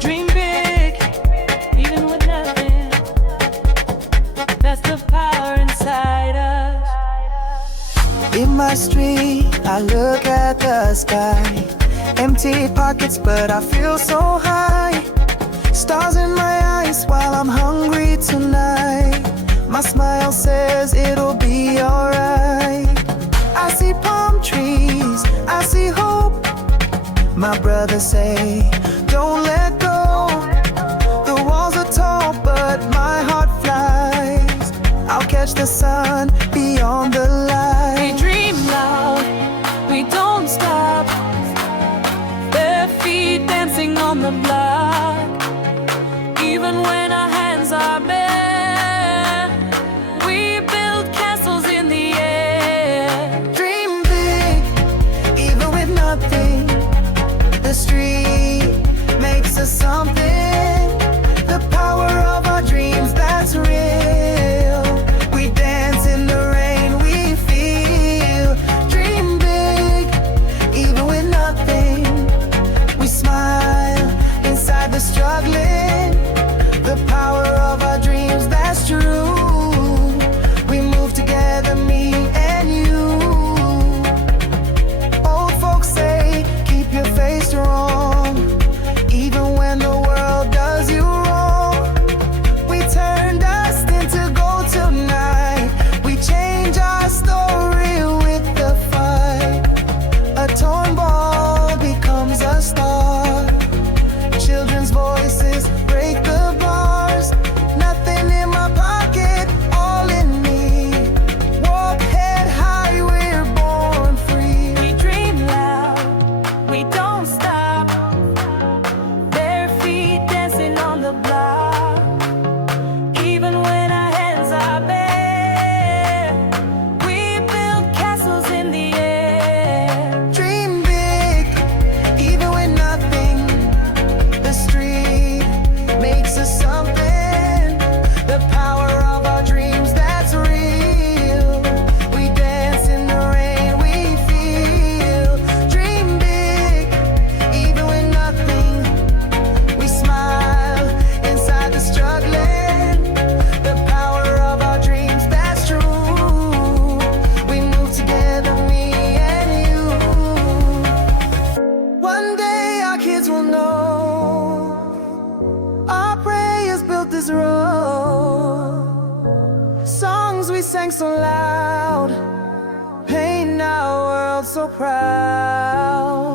Dream big, even with nothing. That's the power inside us. In my street, I look at the sky. Empty pockets, but I feel so high. Stars in my eyes while I'm hungry tonight. My smile says it'll be alright. I see palm trees, I see hope. My brothers say, don't let go. The walls are tall, but my heart flies. I'll catch the sun beyond the light. We dream loud, we don't stop. Bare feet dancing on the block. Even when our hands are bare, we build castles in the air. Dream big, even with nothing. The street makes us something. The power of our dreams, that's real. We dance in the rain, we feel. Dream big, even with nothing. We smile inside the struggling. The power of our dreams, that's true. We move together, me and you. Old folks say, keep your face strong. Even when the world does you wrong. We turn dust into gold tonight. We change our story with the fight. A torn ball becomes a star. Children's voices break the bars. Nothing in my pocket, all in me. Walk head high, we're born free. We dream loud, we don't stop. Bare feet dancing on the block. Even when our hands are bare, we build castles in the air. Dream big, even with nothing. The street makes us something. The power of our dreams, that's real. We dance in the rain, we feel. Dream big, even with nothing. We smile inside the struggling. The power of our dreams, that's true. We move together, me and you. One day our kids will know our prayers built this road. Songs we sang so loud, paint our world so proud.